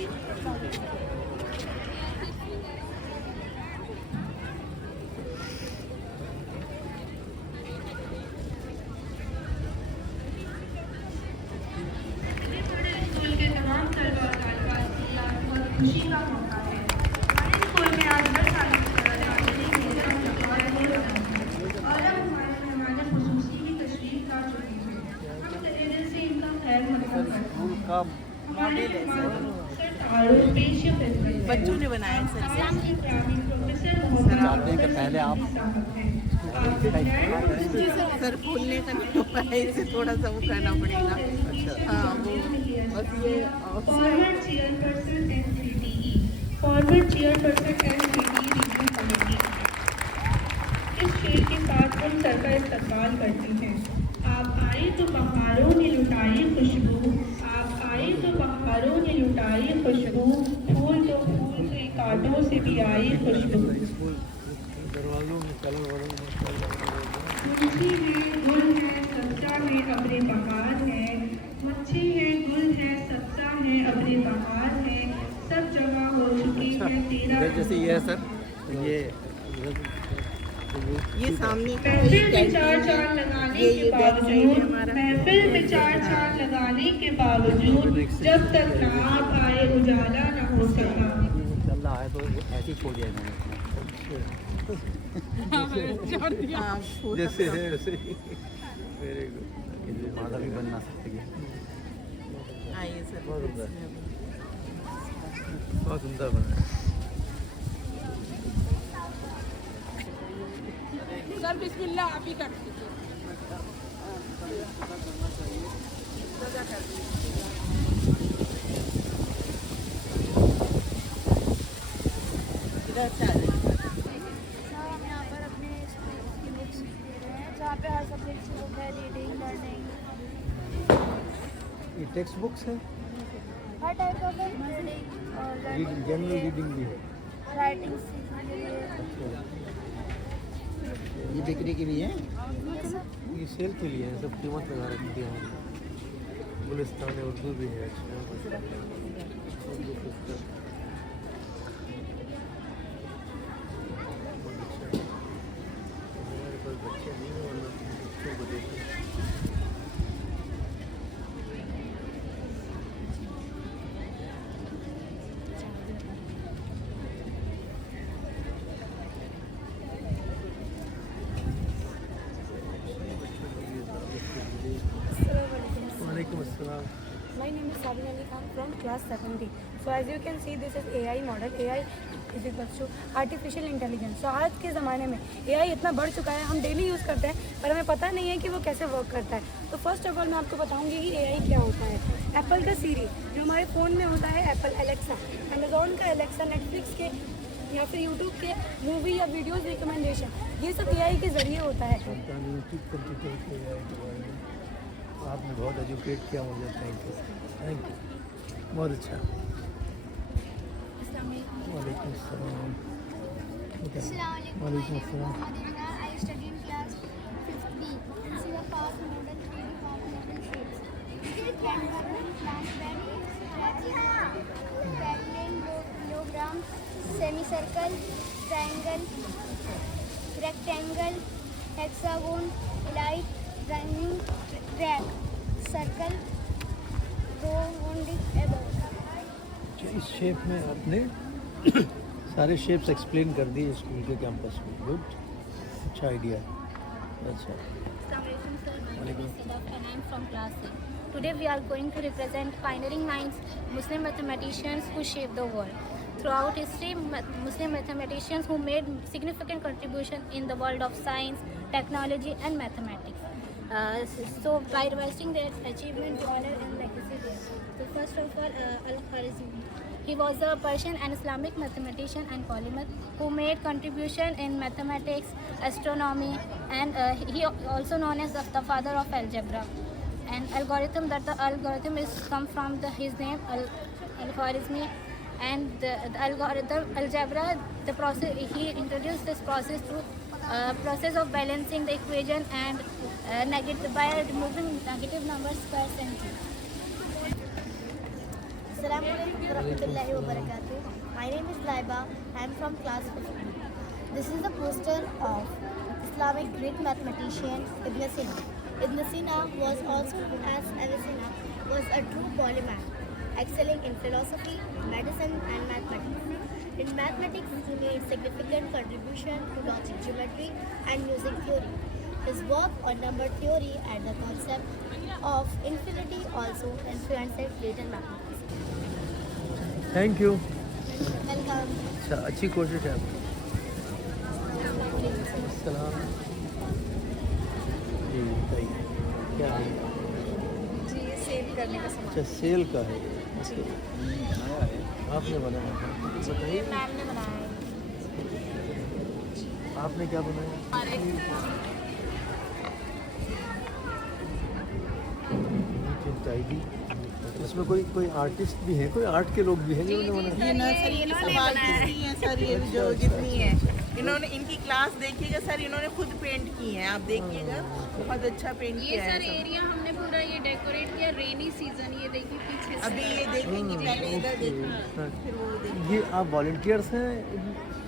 School के तमाम तलबा और तालिबात के लिए आज बहुत खुशी का मौका है। हमारे स्कूल में आज 10 साल की तरह आने के लिए हम बतौर और अब हमारे मेहमान खुसूसी की तशरीफ ला चुके हैं। हम तहे दिल से इनका खैर मकदम करते हैं। हमारे मेहमान बच्चों ने बनाया सर सर खोलने का नहीं हो पाया, इसे थोड़ा सा वो करना पड़ेगा। हाँ वो बस ये forward chairperson NCTE forward chairperson NCTE review committee इस शेर के साथ हम सर का इस्तकबाल करते हैं। आप आए तो बहारों ने लुटाई खुशबू, आप आए तो बहारों ने लुटाई खुशबू, फूल तो फूल से कांटों से भी आई खुशबू। मुंशी है गुल है सब्जा है अब्रे बहार है, मुंशी है गुल है सब्जा है अब्रे बहार है, सब जगह हो चुकी है तेरा। जैसे ये है सर, ये सामने महफिल में चार चांद लगाने के बावजूद, महफिल में चार चांद लगाने के बावजूद जब तक न आप आए उजाला न हो सका। चल रहा है तो ऐसे ही छोड़ दिया इन्होंने। जैसे है वैसे ही। Very good. माता भी बन ना सकती है। आइए सर, बहुत सुंदर बना है। सर बिस्मिल्लाह आप ही कर दीजिए। इधर से आ जाइए। हम यहाँ पर अपने स्कूल की बुक्स दे रहे हैं जहाँ पे हर सब्जेक्ट की बुक है, रीडिंग लर्निंग ये टेक्स्ट बुक्स है, हर टाइप का बुक और जनरल रीडिंग भी है। राइटिंग सीखने के लिए। ये बिक्री के लिए है, ये सेल के लिए है, सब कीमत लगा रखी है। गुलिस्तान उर्दू भी है। बच्चे नहीं है वरना बच्चों को देखो। My name is Sabina Ali Khan from class 7D. So as you can see, this is AI model. AI is equals to artificial intelligence. So आज के ज़माने में AI इतना बढ़ चुका है, हम डेली यूज़ करते हैं पर हमें पता नहीं है कि वो कैसे वर्क करता है। तो फर्स्ट ऑफ ऑल मैं आपको बताऊंगी कि AI क्या होता है। एप्पल का सीरी जो हमारे फ़ोन में होता है, एप्पल एलेक्सा, अमेजोन का एलेक्सा, नेटफ्लिक्स के या फिर यूट्यूब के मूवी या वीडियोज़ रिकमेंडेशन, ये सब AI के ज़रिए होता है। आपने बहुत एजुकेट किया मुझे, थैंक यू बहुत अच्छा। वालेकुम अस्सलाम। वालेकुम अस्सलाम। I study in class 5B. This is a fast model 3D polygonal shapes. Rectangle, parallelogram, semicircle, triangle, rectangle, hexagon, elite, running track, circle, rounding above. इस शेप में आपने सारे शेप्स एक्सप्लेन कर दिए स्कूल के कैंपस में। गुड, अच्छा idea. अच्छा, And I'm from class 8. Today we are going to represent pioneering minds, Muslim mathematicians who shaped the world. Throughout history, Muslim mathematicians who made significant contribution in the world of science, technology and mathematics. So by reversing their achievement, honor and legacy there. So first of all, Al-Khwarizmi. He was a Persian and Islamic mathematician and polymath who made contribution in mathematics, astronomy, and he also known as the father of algebra. And algorithm, that the algorithm is come from his name Al-Khwarizmi, and the algorithm algebra, the process he introduced this process through process of balancing the equation and by removing negative numbers per century. Assalamualaikum warahmatullahi wabarakatuh. My name is Laiba. I am from class 15. This is a poster of Islamic great mathematician Ibn Sina. Ibn Sina was also known as Avicenna, was a true polymath, excelling in philosophy, medicine and mathematics. In mathematics, he made significant contribution to logic, geometry and music theory. His work on number theory and the concept of infinity also influenced later mathematics. Thank you. Welcome. अच्छा, अच्छी कोशिश है आपकी। सलाम जी, बताइए क्या है? जी ये सेल करने का सामान। अच्छा, सेल का है। अच्छा, आपने बनाया था? बताइए मैम ने बनाया है। आपने क्या बनाया? चाहिए इसमें कोई आर्टिस्ट भी है, कोई आर्ट के लोग भी हैं जिन्होंने बनाया? ये नर्सरी की सब आर्टिस्ट ही हैं सर, ये जो जितनी है इन्होंने इनकी क्लास देखिएगा सर, इन्होंने खुद पेंट की है, आप देखिएगा बहुत अच्छा पेंट ये किया है सर सब। एरिया हमने पूरा ये डेकोरेट किया रेनी सीजन, ये देखिए पीछे से। अभी ये देखेंगे पहले इधर देखिए फिर वो देखिए। ये आप वॉलंटियर्स हैं?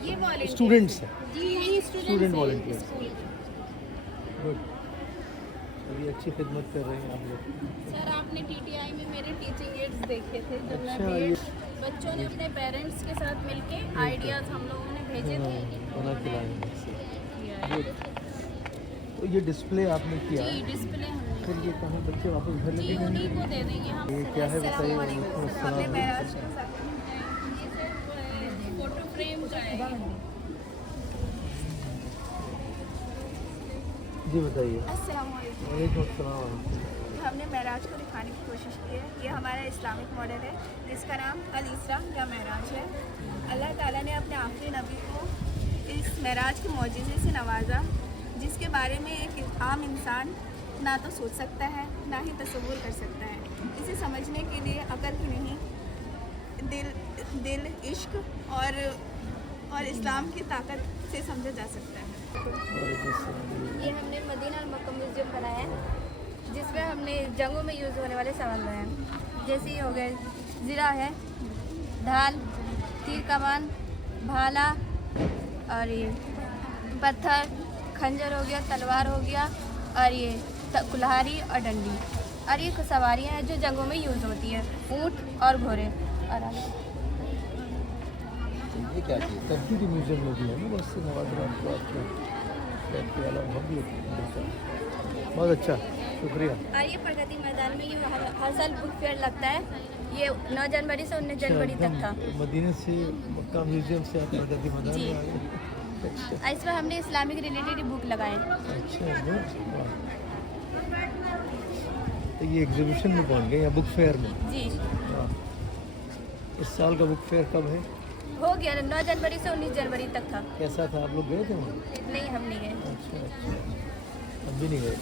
ये volunteers स्टूडेंट्स हैं? जी यही student student volunteers. School. Good, अभी अच्छी खिदमत कर रहे हैं आप लोग। सर आपने टीटीआई में मेरे टीचिंग एड्स देखे थे जब मैं अच्छा, बीएड, बच्चों ने अपने पेरेंट्स के साथ मिलके आइडियाज हम लोगों ने भेजे थे। बना के लाए हैं। गुड, तो ये डिस्प्ले आपने किया जी डिस्प्ले हमने फिर ये कहाँ बच्चे वापस घर जी लेके उन्हीं जाएंगे? को दे देंगे हम। ये क्या है बताइए? हमने महराज के साथ ये सर फोटो फ्रेम का है। जी बताइए। अस्सलामुअलैकुम। वालेकुम अस्सलाम। हमने महराज को दिखाने की कोशिश की है। ये हमारा इस्लामिक मॉडल है जिसका नाम अल इसरा या महराज है। अल्लाह ताला ने अपने आखिरी नबी को इस महराज के मौजज़े से नवाजा, जिसके बारे में एक आम इंसान ना तो सोच सकता है ना ही तसव्वुर कर सकता है। इसे समझने के लिए अकल ही नहीं, दिल इश्क और इस्लाम की ताकत से समझा जा सकता है। ये हमने मदीना और मक्का म्यूजियम बनाया है, जिसमें हमने जंगों में यूज़ होने वाले सामान बनाए हैं। जैसे ये हो गए ज़ीरा है, ढाल, तीर कमान, भाला और ये पत्थर, खंजर हो गया, तलवार हो गया और ये कुल्हाड़ी और डंडी। और ये कुछ सवारियाँ हैं जो जंगों में यूज़ होती है, ऊँट और घोड़े। और ये क्या चीज़ टर्की के म्यूजियम में भी है ना, बस नवाजरा के अलावा हम भी बहुत अच्छा, शुक्रिया। और ये प्रगति मैदान में ये हर साल बुक फेयर लगता है। ये 9 जनवरी से 19 जनवरी तक था। मदीने से मक्का म्यूजियम से आप प्रगति मैदान जी। में आ गए। अच्छा और इसमें हमने इस्लामिक रिलेटेड बुक लगाए। अच्छा, गुड, वाह। तो ये एग्जीबिशन में पहुंच गए या बुक फेयर में? जी वाह। इस साल का बुक फेयर कब है? हो गया, 9 जनवरी से 19 जनवरी तक था। कैसा था, आप लोग गए थे वहाँ? नहीं हम नहीं गए। अच्छा अच्छा, हम भी नहीं गए।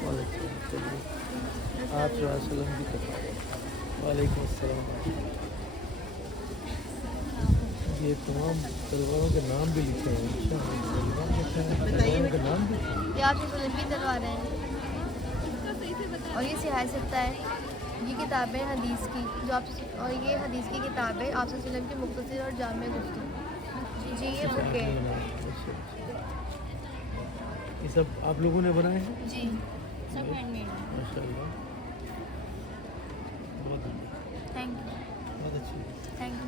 बहुत अच्छा, चलिए आप सल्लम की तरफ। वालेकुम अस्सलाम। ये तमाम तलवारों के नाम भी लिखे हैं। अच्छा, तलवार लिखा है, तलवारों के नाम भी। ये आपकी फिल्म तलवार है और ये सियासत है। ये किताबें हदीस की जो आप और ये हदीस की किताब है आप वसल्लम की मुख्तसर और जामे गुफ्तगू। जी ये बुक है। अच्छा, ये सब आप लोगों ने बनाए हैं? जी सब हैंडमेड है। माशाल्लाह, बहुत थैंक यू बहुत अच्छी थैंक यू।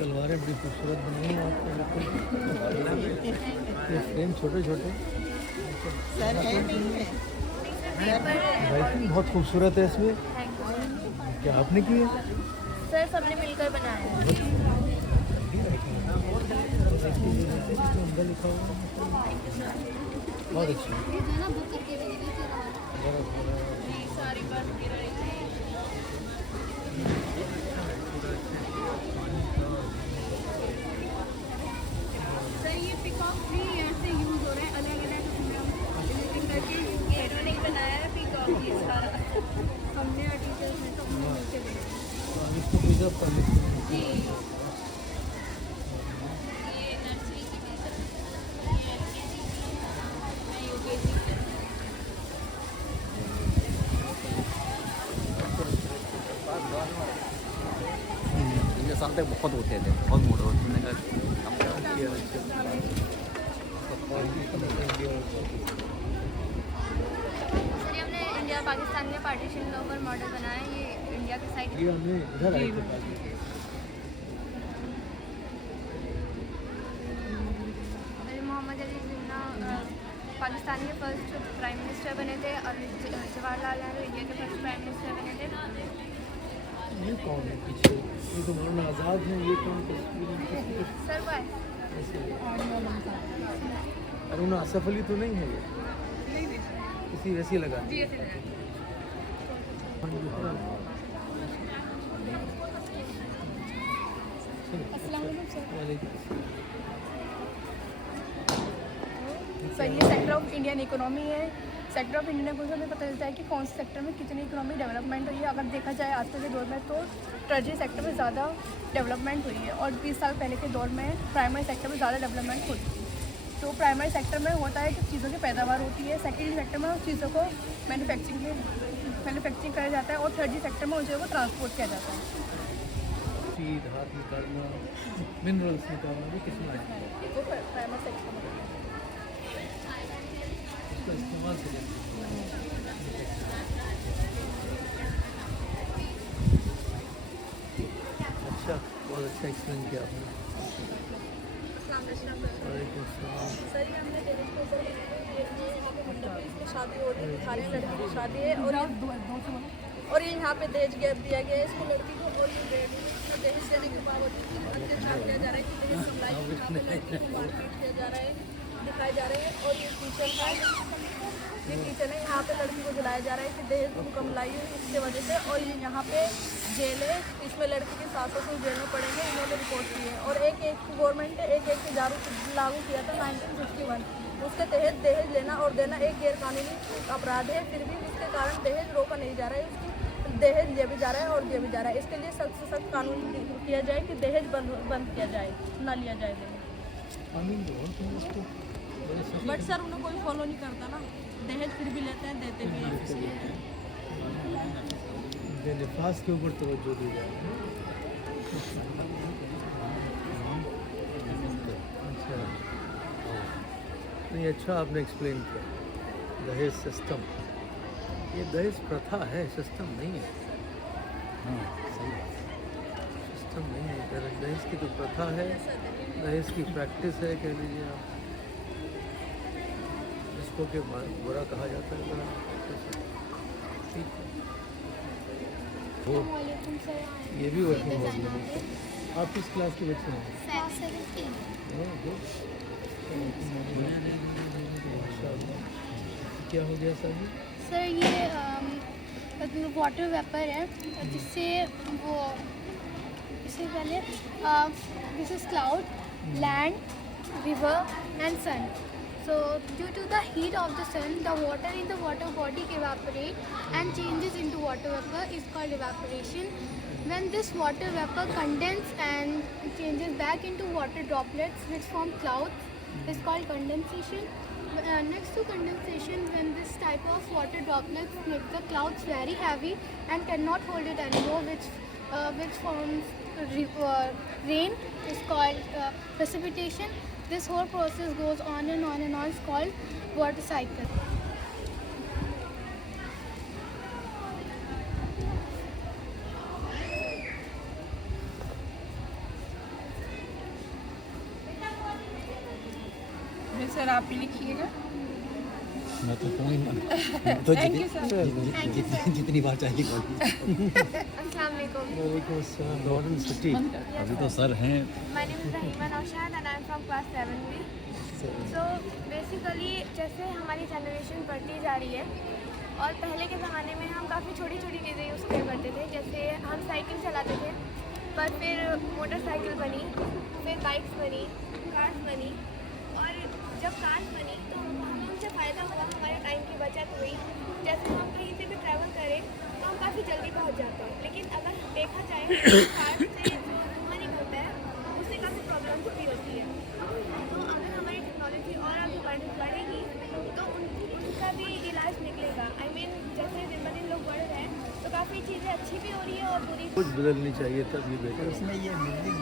तलवारें बड़ी खूबसूरत बनी हैं आपको। ये फ्रेम छोटे छोटे सर है नहीं है। राइटिंग बहुत खूबसूरत है इसमें। थैंक यू क्या आपने की है? सर सबने मिलकर बनाया है। अंदर लिखा हुआ है, बहुत अच्छी। सर ये पिकॉक भी यहाँ से यूज़ हो रहे हैं अलग अलग करके। ये इन्होंने ही बनाया है पीकॉक ये सारा। हमने आर्टिकल्स में तो हमने नीचे बनाया। इसको प्रिजर्व करने के लिए। जी ये नर्सरी की भी सर, ये LKG की, मैं UKG की। साल तक बहुत होते थे, बहुत मोटे होते थे। मैंने कहा हम क्या किया सर ये हमने इंडिया पाकिस्तान के पार्टीशन के ऊपर मॉडल बनाया है। ये इंडिया के साइड ये हमने इधर आए थे बाकी। मोहम्मद अली जिन्ना पाकिस्तान के फर्स्ट प्राइम मिनिस्टर बने थे और जवाहरलाल नेहरू इंडिया के फर्स्ट प्राइम मिनिस्टर बने थे। ये कौन है पीछे? ये तो मौलाना आज़ाद हैं। ये कौन तस्वीर? सर वो है अरुणा असफ अली तो नहीं है ये? किसी वैसी लगा दी। सर ये सेक्टर ऑफ इंडियन इकोनॉमी है। सेक्टर ऑफ इंडियन इकोनॉमी में पता चलता है कि कौन से सेक्टर में कितनी इकोनॉमी डेवलपमेंट हुई है। अगर देखा जाए आजकल के दौर में तो ट्रेजरी सेक्टर में ज़्यादा डेवलपमेंट हुई है और 20 साल पहले के दौर में प्राइमरी सेक्टर में ज़्यादा डेवलपमेंट होती है। तो प्राइमरी सेक्टर में होता है कि चीज़ों की पैदावार होती है, सेकेंडरी सेक्टर में उस चीज़ों को मैन्युफैक्चरिंग करा जाता है और थर्डरी सेक्टर में उन चीज़ों को ट्रांसपोर्ट किया जाता है। धात निकालना, मिनरल्स निकालना भी किसमें आए? तो प्राइमरी सेक्टर में इसका इस्तेमाल करें। अच्छा, बहुत अच्छा एक्सप्लेन किया आपने। वालेकुम अस्सलाम। सर ये हमने टेनिस को सर यहाँ पे मंडप है, इसमें शादी हो रही है, दिखा रहे हैं लड़की की शादी है और ये यहाँ पे दहेज दिया गया है इसको लड़की को। और ये दहेज देने के बाद अत्याचार किया जा रहा है कि दहेज सप्लाई यहाँ पे लड़की को मारपीट किया जा रहा है, दिखाए जा रहे हैं। और ये टीचर है, ये टीचर है, यहाँ पे लड़की को बुलाया जा रहा है कि दहेज कम लाई हुई इसके वजह से। और ये यहाँ पे जेल है, इसमें लड़की के 7 ससुर जेल में पड़ेंगे, इन्होंने रिपोर्ट की है। और एक गवर्नमेंट ने एक के लागू किया था 1951, उसके तहत दहेज लेना और देना एक गैरकानूनी अपराध है। फिर भी इसके कारण दहेज रोका नहीं जा रहा है, उसकी दहेज लिया भी जा रहा है और दिया भी जा रहा है। इसके लिए सख्त से सख्त कानून किया जाए कि दहेज बंद किया जाए, ना लिया जाए दहेज। बट सर उन्हें कोई फॉलो नहीं करता ना, दहेज फिर भी लेते हैं, देते भी हैं, इसलिए निफास के ऊपर तवज्जो दी जाए। अच्छा, नहीं अच्छा आपने एक्सप्लेन किया। दहेज सिस्टम, ये दहेज प्रथा है, सिस्टम नहीं है। हाँ सही बात, सिस्टम नहीं है। दहेज की तो प्रथा है, दहेज की प्रैक्टिस है, कह लीजिए आप, इसको के बुरा कहा जाता है, बुरा ठीक है। वो ये भी वर्किंग हो गई है। आप किस क्लास के बच्चे हैं? क्या हो गया सर? सर ये वाटर वेपर है जिससे वो इससे पहले this is cloud, land, river and sun. So due to the heat of the sun, the water in the water body evaporate and changes into water vapor is called evaporation. When this water vapor condenses and changes back into water droplets which form clouds is called condensation. Next to condensation, when this type of water droplets make the clouds very heavy and cannot hold it anymore, which forms rain, is called precipitation. This whole process goes on and on and on. It's called water cycle. Sir आप भी लिखिएगा। मैं तो phone ही तो जितनी बार चाहिए अस्सलाम वालेकुम। वालेकुम अस्सलाम। मॉडर्न सिटी अभी तो सर हैं। My name is Rahima Naushad and I am from class 7B. So basically जैसे हमारी जनरेशन बढ़ती जा रही है और पहले के ज़माने में हम काफ़ी छोटी छोटी चीज़ें यूज़ किया करते थे, जैसे हम साइकिल चलाते थे, पर फिर मोटरसाइकिल बनी, फिर बाइक्स बनी, कार्स बनी, और जब कार्स बनी तो हमें उनसे फ़ायदा हुआ, हमारे टाइम की बचत हुई। जैसे हम कहीं से भी ट्रैवल करें तो हम काफ़ी जल्दी पहुंच जाते हैं, लेकिन अगर देखा जाए तो कार से जो धुआं निकलता है उससे काफ़ी प्रॉब्लम्स भी होती है। तो अगर हमारी टेक्नोलॉजी और आगे बढ़ेगी तो उनका भी इलाज निकलेगा। I mean, जैसे दिन ब दिन लोग बढ़ रहे हैं तो काफ़ी चीज़ें अच्छी भी हो रही है और बुरी कुछ बदलनी चाहिए तब ये बेटर है। उसमें ये बिल्डिंग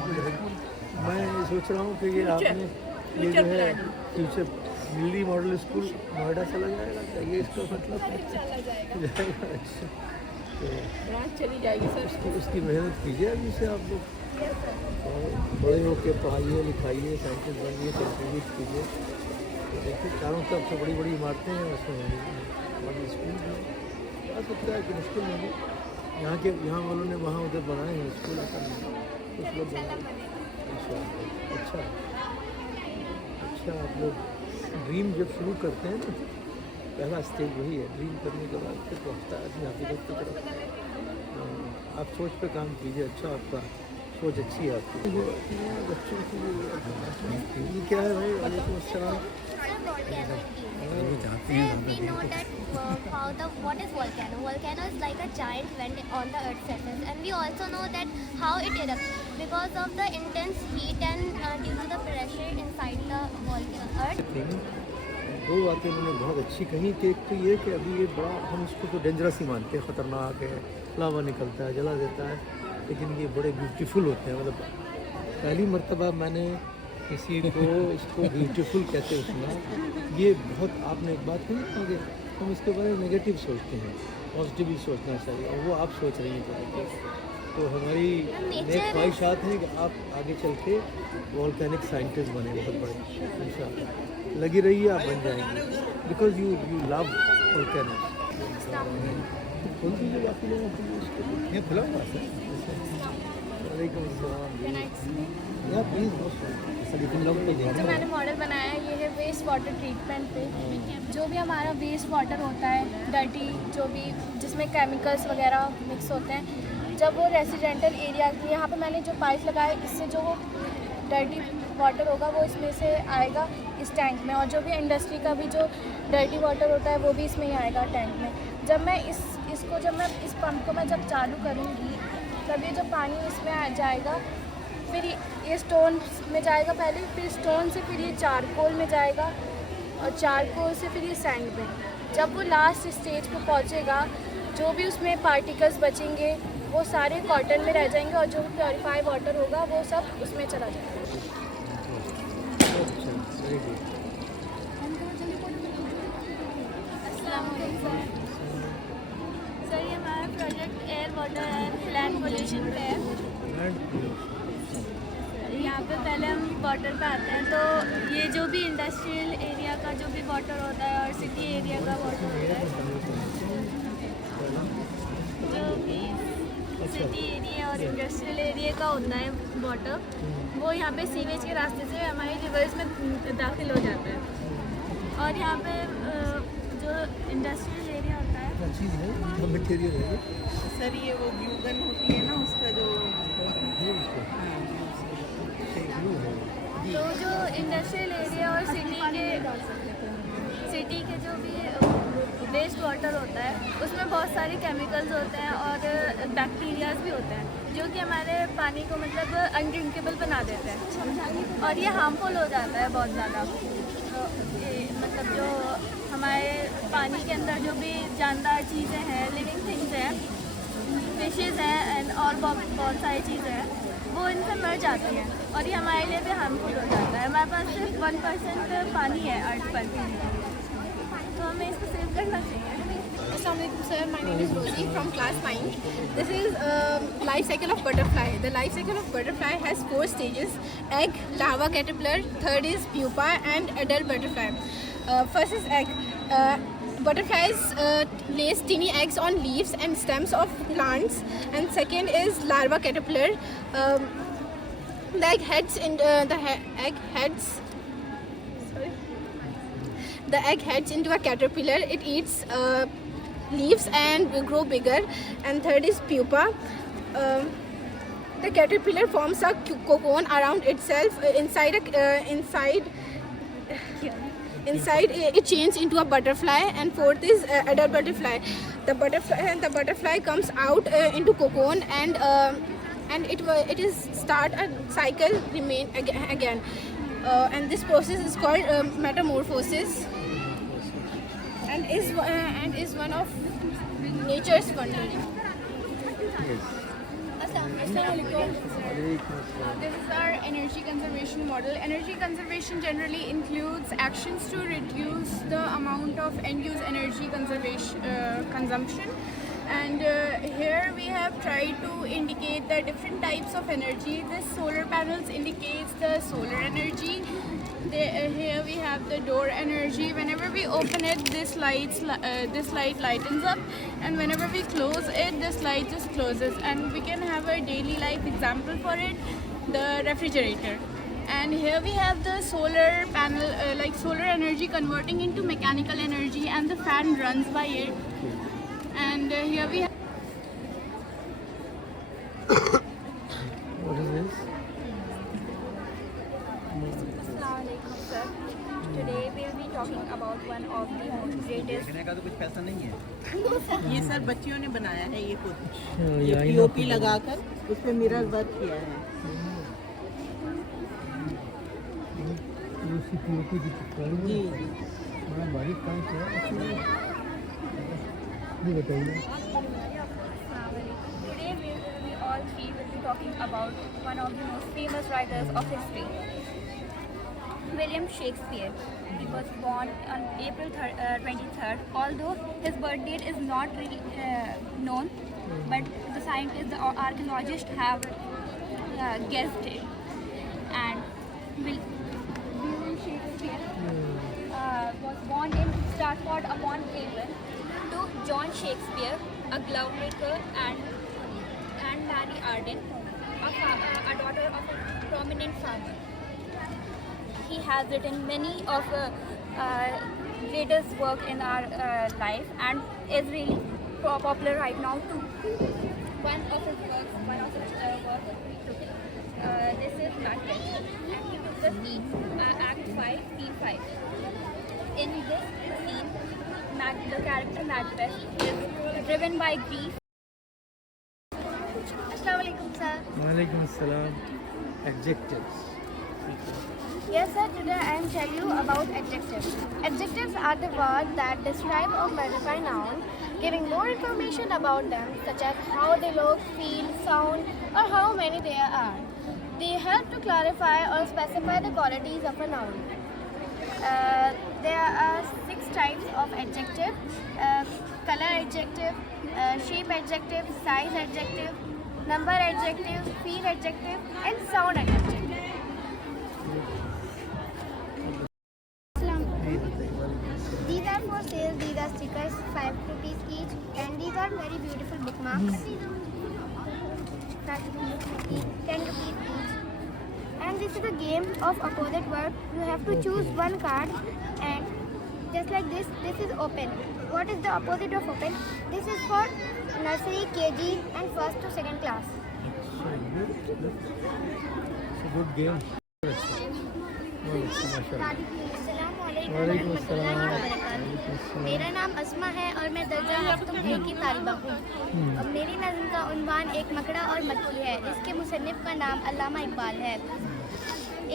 मैं सोच रहा हूँ कि ये आपने ये जो है फ्यूचर मिली मॉडल स्कूल नोएडा चला जाएगा क्या, ये इसका मतलब है? चला जाएगा, जाएगा। अच्छा, तो ब्रांच चली जाएगी सर। उसकी मेहनत कीजिए अभी से आप लोग, और बड़े होकर पढ़ाइए लिखाइए, साइंटिस्ट बनिए, कंट्रीब्यूट कीजिए। तो देखिए चारों तरफ से बड़ी बड़ी इमारतें हैं, उसमें मॉडल स्कूल भी आ सकता है कि मुश्किल नहीं। यहाँ वालों ने वहाँ उधर बनाए हैं स्कूल, ऐसा नहीं कुछ लोग बनाए। अच्छा आप लोग ड्रीम जब शुरू करते हैं ना, पहला स्टेज वही है, ड्रीम करने के बाद फिर पहुँचता है आदमी हकीकत की तरफ। आप सोच पे काम कीजिए, अच्छा आपका सोच अच्छी है आपकी। बच्चों की ये क्या है भाई? वालेकुम अस्सलाम। Sir, we know that what is volcano. Volcano is like a giant vent on the Earth's surface, and we also know that how it erupts because of the intense heat and due to the pressure inside the volcano Earth. दो बातें उन्होंने बहुत अच्छी कही कि एक तो ये कि अभी ये बड़ा हम इसको तो डेंजरस ही मानते हैं, ख़तरनाक है, लावा निकलता है, जला देता है, लेकिन ये बड़े ब्यूटीफुल होते हैं। मतलब पहली मर्तबा मैंने किसी को इसको ब्यूटीफुल कहते हुए सुना। ये बहुत आपने एक बात कही ना कि हम इसके बारे में नेगेटिव सोचते हैं, पॉजिटिव ही सोचना चाहिए, और वो आप सोच रही हैं। तो हमारी नेक ख्वाहिशात हैं कि आप आगे चल के वॉल्केनिक साइंटिस्ट बने बहुत बड़े, इंशाल्लाह। लगी रहिए, आप बन जाएंगे, बिकॉज यू लव वॉल्केनिक्स। खोल दीजिए बाकी लोगों के लिए इसको, ये खुला हुआ है वालेकुम अस्सलाम। या प्लीज़ सर, इतने लोग तो जो मैंने मॉडल बनाया है, ये है वेस्ट वाटर ट्रीटमेंट पे। जो भी हमारा वेस्ट वाटर होता है डर्टी, जो भी जिसमें केमिकल्स वगैरह मिक्स होते हैं, जब वो रेसिडेंटल एरिया की यहाँ पे मैंने जो पाइप लगाया, इससे जो वो डर्टी वाटर होगा वो इसमें से आएगा इस टैंक में, और जो भी इंडस्ट्री का भी जो डर्टी वाटर होता है वो भी इसमें ही आएगा टैंक में। जब मैं इस पंप को मैं जब चालू करूँगी, तब ये जो पानी इसमें आ जाएगा, फिर ये स्टोन में जाएगा पहले, फिर स्टोन से फिर ये चारकोल में जाएगा, और चारकोल से फिर ये सैंड में। जब वो लास्ट स्टेज पे पहुँचेगा, जो भी उसमें पार्टिकल्स बचेंगे वो सारे कॉटन में रह जाएंगे, और जो प्योरीफाई वाटर होगा वो सब उसमें चला जाएगा। सर, ये हमारा project air water and land pollution पे है। यहाँ पे पहले हम वाटर पे आते हैं, तो ये जो भी इंडस्ट्रियल एरिया का जो भी वाटर होता है और सिटी एरिया का वाटर होता है, जो भी सिटी एरिया और इंडस्ट्रियल एरिया का होता है वाटर, वो यहाँ पे सीवेज के रास्ते से हमारे रिवर्स में दाखिल हो जाता है। और यहाँ पे जो इंडस्ट्रियल एरिया होता है, चीज़ है मटेरियल है सर, ये वो ग्लू गन होती है ना, उसका जो तो जो इंडस्ट्रियल एरिया और सिटी के जो भी वेस्ट वाटर होता है, उसमें बहुत सारे केमिकल्स होते हैं और बैक्टीरियाज भी होते हैं, जो कि हमारे पानी को मतलब अनड्रिंकेबल बना देते हैं, और ये हार्मफुल हो जाता है बहुत ज़्यादा। मतलब जो हमारे पानी के अंदर जो भी जानदार चीज़ें हैं, लिविंग थिंग्स हैं, फिशेज़ हैं एंड और बहुत सारी चीज़ें हैं, वो इनसे मर जाती हैं, और ये हमारे लिए भी हार्मफुल हो जाता है। हमारे पास सिर्फ 1% पानी है अर्थ पर, तो हमें इसको सेव करना चाहिए। Assalamualaikum sir, my name is Rosie from class 9. This is life cycle of butterfly. The life cycle of butterfly has 4 stages: egg, larva, caterpillar. Third is pupa and adult butterfly. First is egg. Butterflies lays tiny eggs on leaves and stems of plants. And second is larva caterpillar. The egg heads in the egg heads into a caterpillar. It eats leaves and will grow bigger. And third is pupa. The caterpillar forms a cocoon around itself. Inside it changes into a butterfly. And fourth is adult butterfly. The butterfly comes out into cocoon and it is start a cycle remain again. And this process is called metamorphosis. And is one of nature's wonder. Yes. This is our energy conservation model. Energy conservation generally includes actions to reduce the amount of end-use energy consumption. And here we have tried to indicate the different types of energy. This solar panels indicates the solar energy. Here we have the door energy. Whenever we open it, this light lightens up, and whenever we close it, this light just closes. And we can have a daily life example for it, the refrigerator. And here we have the solar panel, like solar energy converting into mechanical energy, and the fan runs by it. And here we have What is this? Assalamualaikum, sir. Today we will be talking about one of the most greatest. ये sir बच्चियों ने बनाया है ये खुद ये आईना POP लगाकर उस पे मिरर वर्क किया है। पीओपी की चित्रकारी जी बड़ा बारीक काम किया है। ये बताइए। Today we all three will be talking about one of the most famous writers of history, William Shakespeare. He was born on April 23rd. Although his birth date is not really known, but the scientists, the archaeologists have guessed it. And William Shakespeare was born in Stratford-upon-Avon to John Shakespeare, a glovemaker, and Mary Arden, a daughter of a prominent farmer. He has written many of greatest work in our life, and is really popular right now too. One of his works, this is Macbeth, and he took the scene, Act 5, Scene 5. In this scene, the character Macbeth is driven by grief. Assalamualaikum, sir. वालेकुम अस्सलाम। Adjectives. Yes, sir. Today I am telling you about adjectives. Adjectives are the words that describe or modify noun, giving more information about them, such as how they look, feel, sound, or how many there are. They help to clarify or specify the qualities of a noun. There are 6 types of adjective: color adjective, shape adjective, size adjective, number adjective, feel adjective, and sound adjective. These are for sale. These are stickers, 5 rupees each, and these are very beautiful bookmarks. 10 rupees each. And this is a game of opposite word. You have to choose one card, and just like this is open. What is the opposite of open? This is for nursery, KG, and 1st to 2nd class. It's a good game. वालेकुम अस्सलाम। मेरा नाम अस्मा है और मैं दर्जा हफ्तम की तालिबा हूँ। मेरी नज़्म का उन्वान एक मकड़ा और मक्खी है। इसके मुसन्निफ का नाम अल्लामा इकबाल है।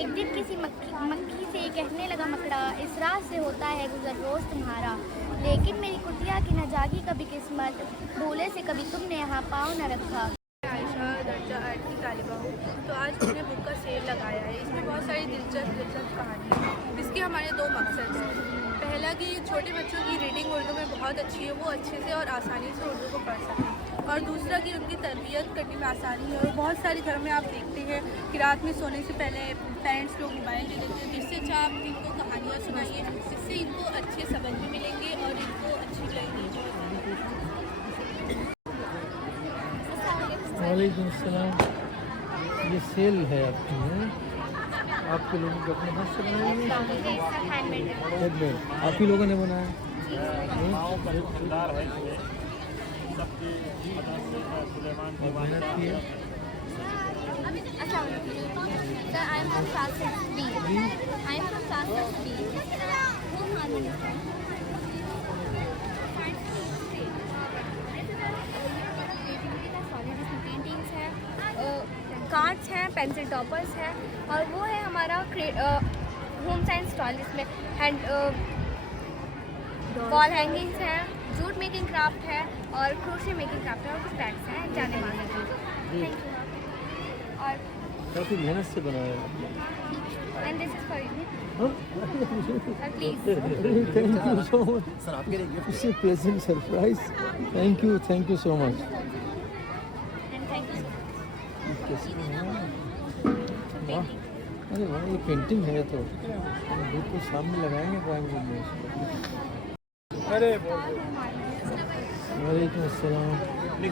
एक दिन किसी मक्खी से कहने लगा मकड़ा, इस रात से होता है गुजर रोज़ तुम्हारा, लेकिन मेरी कुटिया की न जागी कभी किस्मत, भूले से कभी तुमने यहाँ पाँव न रखा। आयशा दर्जा 8 की तालिबा हूँ। तो आज हमने बुक का सेल लगाया है। इसमें बहुत सारी दिलचस्प कहानी है। इसके हमारे 2 मकसद हैं। पहला कि छोटे बच्चों की रीडिंग उर्दू में बहुत अच्छी है, वो अच्छे से और आसानी से उर्दू को पढ़ सकें। और दूसरा कि उनकी तरबियत करने में आसानी है। और बहुत सारे घरों में आप देखते हैं कि रात में सोने से पहले पेरेंट्स लोग मोबाइल दे देते हैं, जिससे अच्छा आप इनको कहानियाँ सुनाइए, जिससे इनको अच्छे सबक भी मिलेंगे और इनको अच्छी लगेगी। वालेकुम अस्सलाम। ये सेल है आपकी है, आपके लोगों को अपने हाथ से बनाया है? हैंडमेड। आप ही लोगों ने बनाया? मेहनत की है। Sir, I am from class 6B. I am from class 6B. Home harmony. Paintings हैं, कार्ड्स हैं, पेंसिल टॉपर्स हैं, और वो है हमारा होम साइंस स्टॉल, जिसमें वॉल हैंगिंग्स हैं, जूट मेकिंग क्राफ्ट है, और क्रोशे मेकिंग क्राफ्ट है, और कुछ बैग्स हैं जाने माने। Thank you. काफ़ी मेहनत से बनाया है। And this is for you. हाँ? Please. Thank you so much. Sir आपके लिए gift it's a pleasant surprise. Thank you so much. And thank you so much. कैसे बनाया? वाह, अरे वाह, ये पेंटिंग है तो हम बिल्कुल सामने लगाएंगे ड्राइंग रूम में इसको। अरे वालेकुम अस्सलाम। ये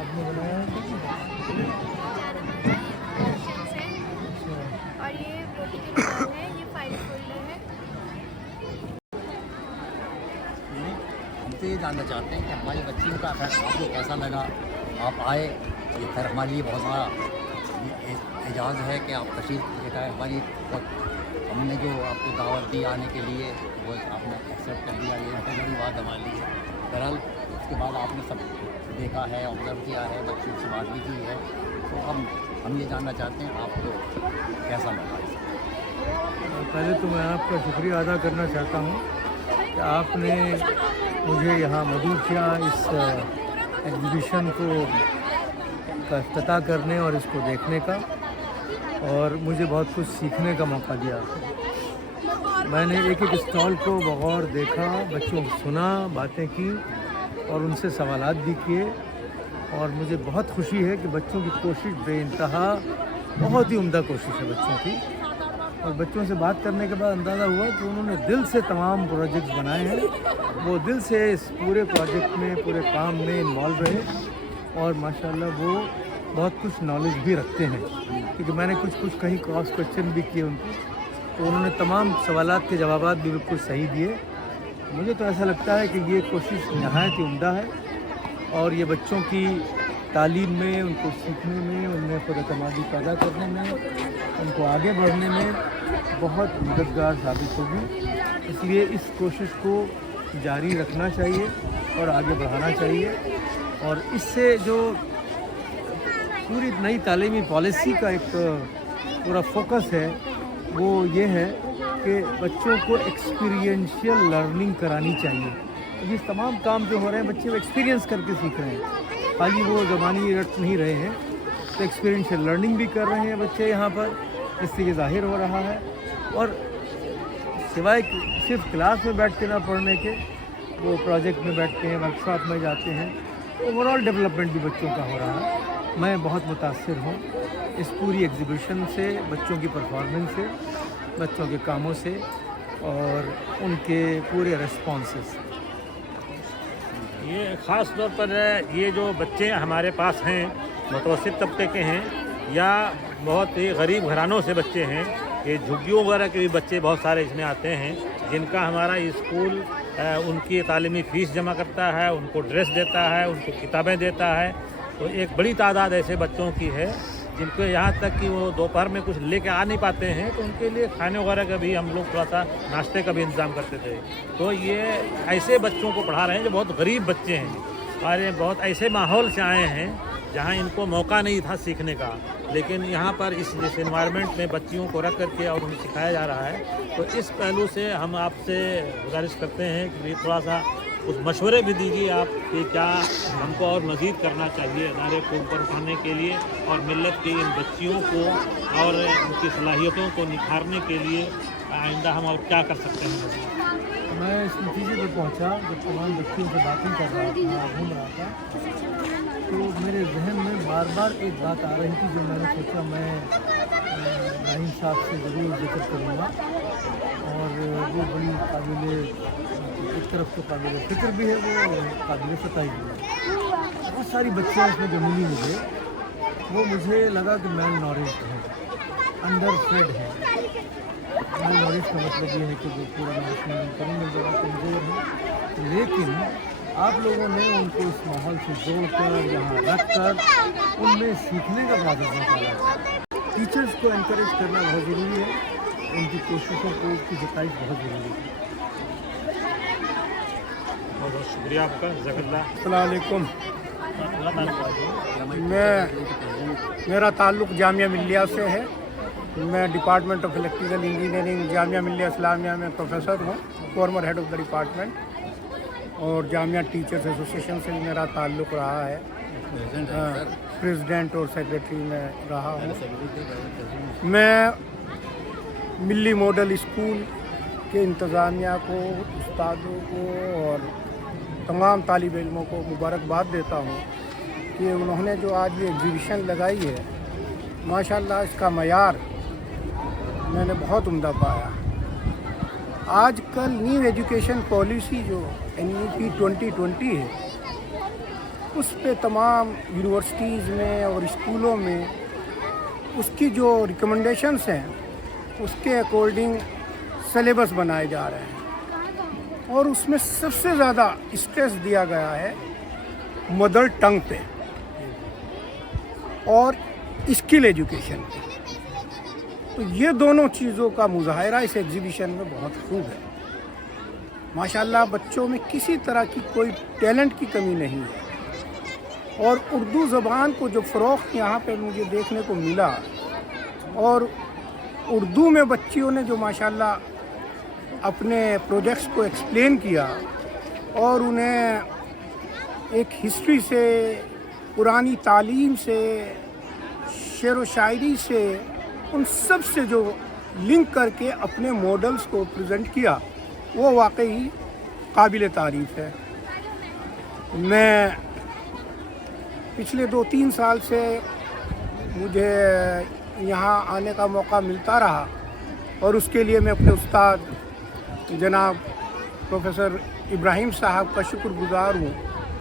आपने बनाया है? और ये रोटी की दुकान है, ये फाइल फोल्डर है। हम तो ये जानना चाहते हैं कि हमारी बच्ची का खैर आपको कैसा लगा, आप आए, ये खैर हमारे लिए बहुत बड़ा एजाज़ है कि आप तशरीफ़ लेकर आए। हमारी हमने जो आपको दावत दी आने के लिए वो आपने एक्सेप्ट कर लिया, ये बहुत बड़ी बात हमारे लिए। बहरहाल उसके बाद आपने सब देखा है, ऑब्ज़र्व किया है, बच्चों से बात भी की है, तो हम ये जानना चाहते हैं आपको कैसा लगा। पहले तो मैं आपका शुक्रिया अदा करना चाहता हूँ कि आपने मुझे यहाँ मदऊ किया इस एग्ज़िबिशन को का इफ्तिताह करने और इसको देखने का, और मुझे बहुत कुछ सीखने का मौका दिया। मैंने एक एक स्टॉल को बगौर देखा, बच्चों को सुना, बातें की और उनसे सवालात भी किए, और मुझे बहुत खुशी है कि बच्चों की कोशिश बेइंतहा, बहुत ही उम्दा कोशिश है बच्चों की। और बच्चों से बात करने के बाद अंदाज़ा हुआ कि उन्होंने दिल से तमाम प्रोजेक्ट्स बनाए हैं, वो दिल से इस पूरे प्रोजेक्ट में, पूरे काम में इन्वॉल्व रहे, और माशाल्लाह वो बहुत कुछ नॉलेज भी रखते हैं, क्योंकि मैंने कुछ कहीं क्रॉस क्वेश्चन भी किए उनको, तो उन्होंने तमाम सवालात के जवाबात भी बिल्कुल सही दिए। मुझे तो ऐसा लगता है कि ये कोशिश नहायत ही उम्दा है, और ये बच्चों की तालीम में, उनको सीखने में, उनमें खुद-एतमादी पैदा करने में, उनको आगे बढ़ने में बहुत मददगार साबित होगी। इसलिए इस कोशिश को जारी रखना चाहिए और आगे बढ़ाना चाहिए, और इससे जो पूरी नई तालीमी पॉलिसी का एक पूरा फोकस है वो ये है कि बच्चों को एक्सपीरियंशियल लर्निंग करानी चाहिए। ये तमाम काम जो हो रहे हैं बच्चे वो एक्सपीरियंस करके सीख रहे हैं, खाली वो ज़बानी रट नहीं रहे हैं, तो एक्सपीरियंशियल लर्निंग भी कर रहे हैं बच्चे यहाँ पर, इससे ये ज़ाहिर हो रहा है। और सिवाय सिर्फ क्लास में बैठ के ना पढ़ने के, वो प्रोजेक्ट में बैठते हैं, वर्कशॉप में जाते हैं, ओवरऑल डेवलपमेंट भी बच्चों का हो रहा है। मैं बहुत मुतासिर हूँ इस पूरी एग्ज़िबिशन से, बच्चों की परफॉर्मेंस से, बच्चों के कामों से और उनके पूरे रिस्पॉन्सेस। ये ख़ास तौर पर ये जो बच्चे हमारे पास हैं, मुतवस्सित तबके के हैं या बहुत ही गरीब घरानों से बच्चे हैं, ये झुग्गियों वगैरह के भी बच्चे बहुत सारे इसमें आते हैं, जिनका हमारा स्कूल उनकी तालीमी फ़ीस जमा करता है, उनको ड्रेस देता है, उनको किताबें देता है। तो एक बड़ी तादाद ऐसे बच्चों की है जिनको यहाँ तक कि वो दोपहर में कुछ लेके आ नहीं पाते हैं, तो उनके लिए खाने वगैरह का भी हम लोग थोड़ा सा नाश्ते का भी इंतज़ाम करते थे। तो ये ऐसे बच्चों को पढ़ा रहे हैं जो बहुत गरीब बच्चे हैं, और ये बहुत ऐसे माहौल से आए हैं जहाँ इनको मौका नहीं था सीखने का, लेकिन यहाँ पर इस इन्वायरमेंट में बच्चियों को रख करके और उन्हें सिखाया जा रहा है। तो इस पहलू से हम आपसे गुजारिश करते हैं कि थोड़ा सा कुछ मशवरे भी दीजिए आप कि क्या हमको और मज़ीद करना चाहिए अदारे को ऊपर उठाने के लिए, और मिल्लत की इन बच्चियों को और उनकी सलाहियतों को निखारने के लिए आइंदा हम और क्या कर सकते हैं। मैं इस नतीजे पर पहुँचा जब तमाम बच्चियों से बातें कर रहा था, घूम रहा था, तो मेरे जहन में बार बार एक बात आ रही थी जो मैंने सोचा मैं इब्राहिम साहब से ज़रूर जिक्र करूँगा, और वो बड़ी काबिल, एक तरफ तो काबिल फ़िक्र भी है, वो काबिल सताई भी है। बहुत सारी बच्चियाँ इसमें जो मिली मुझे लगा कि मैल नॉरिश्ड है, अंडर फेड है। मैल नॉरिश्ड का मतलब ये है कि वो पूरा नेशनल करेंगे, ज़रा कमज़ोर है, लेकिन आप लोगों ने उनको इस माहौल से जोड़कर यहाँ रख कर उनमें सीखने का बहुत निकाला। टीचर्स को एनकरेज करना बहुत ज़रूरी है, उनकी कोशिशों को की जताइश बहुत ज़रूरी है। बहुत बहुत शुक्रिया आपका, जज़ाकल्लाह। अस्सलाम वालेकुम। मेरा ताल्लुक़ जामिया मिल्लिया से है। मैं department of electrical engineering Jamia Millia Islamia में प्रोफेसर हूँ, farmer head of the department, और जामिया टीचर्स एसोसिएशन से भी मेरा ताल्लुक़ रहा है। प्रेसिडेंट और सेक्रेटरी में रहा हूँ। मैं मिली मॉडल स्कूल के इंतज़ामिया को, उस्तादों को और तमाम तालिब इल्मों को मुबारकबाद देता हूँ कि उन्होंने जो आज ये एग्ज़िबिशन लगाई है, माशाल्लाह इसका मयार मैंने बहुत उम्दा पाया। आजकल न्यू एजुकेशन पॉलिसी जो NEP 2020 है, उस पे तमाम यूनिवर्सिटीज़ में और स्कूलों में उसकी जो रिकमेंडेशंस हैं उसके अकॉर्डिंग सिलेबस बनाए जा रहे हैं और उसमें सबसे ज़्यादा स्ट्रेस दिया गया है मदर टंग पे और स्किल एजुकेशन पे। तो ये दोनों चीज़ों का मुजाहरा इस एग्ज़िबिशन में बहुत खूब है। माशाल्लाह बच्चों में किसी तरह की कोई टैलेंट की कमी नहीं है और उर्दू ज़बान को जो फ़रोग़ यहाँ पे मुझे देखने को मिला और उर्दू में बच्चियों ने जो माशाल्लाह अपने प्रोजेक्ट्स को एक्सप्लेन किया और उन्हें एक हिस्ट्री से, पुरानी तालीम से, शेर व शायरी से, उन सब से जो लिंक करके अपने मॉडल्स को प्रेजेंट किया, वो वाकई काबिल तारीफ़ है। मैं पिछले 2-3 साल से मुझे यहाँ आने का मौका मिलता रहा और उसके लिए मैं अपने उस्ताद जनाब प्रोफेसर इब्राहिम साहब का शुक्रगुज़ार हूँ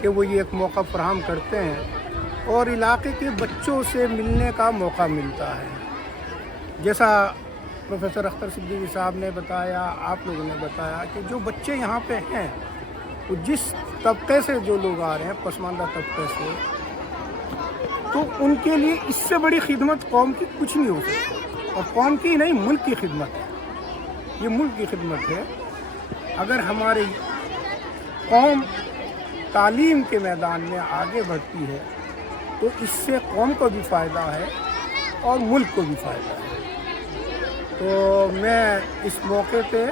कि वो ये एक मौका फराहम करते हैं और इलाके के बच्चों से मिलने का मौका मिलता है। जैसा प्रोफेसर अख्तर सिद्दीकी साहब ने बताया, आप लोगों ने बताया कि जो बच्चे यहाँ पे हैं वो जिस तबके से जो लोग आ रहे हैं, पसमानदा तबके से, तो उनके लिए इससे बड़ी खिदमत कौम की कुछ नहीं हो सकती और कौम की नहीं, मुल्क की खिदमत है। ये मुल्क की खिदमत है। अगर हमारी कौम तालीम के मैदान में आगे बढ़ती है तो इससे कौम को भी फ़ायदा है और मुल्क को भी फ़ायदा है। तो मैं इस मौके पे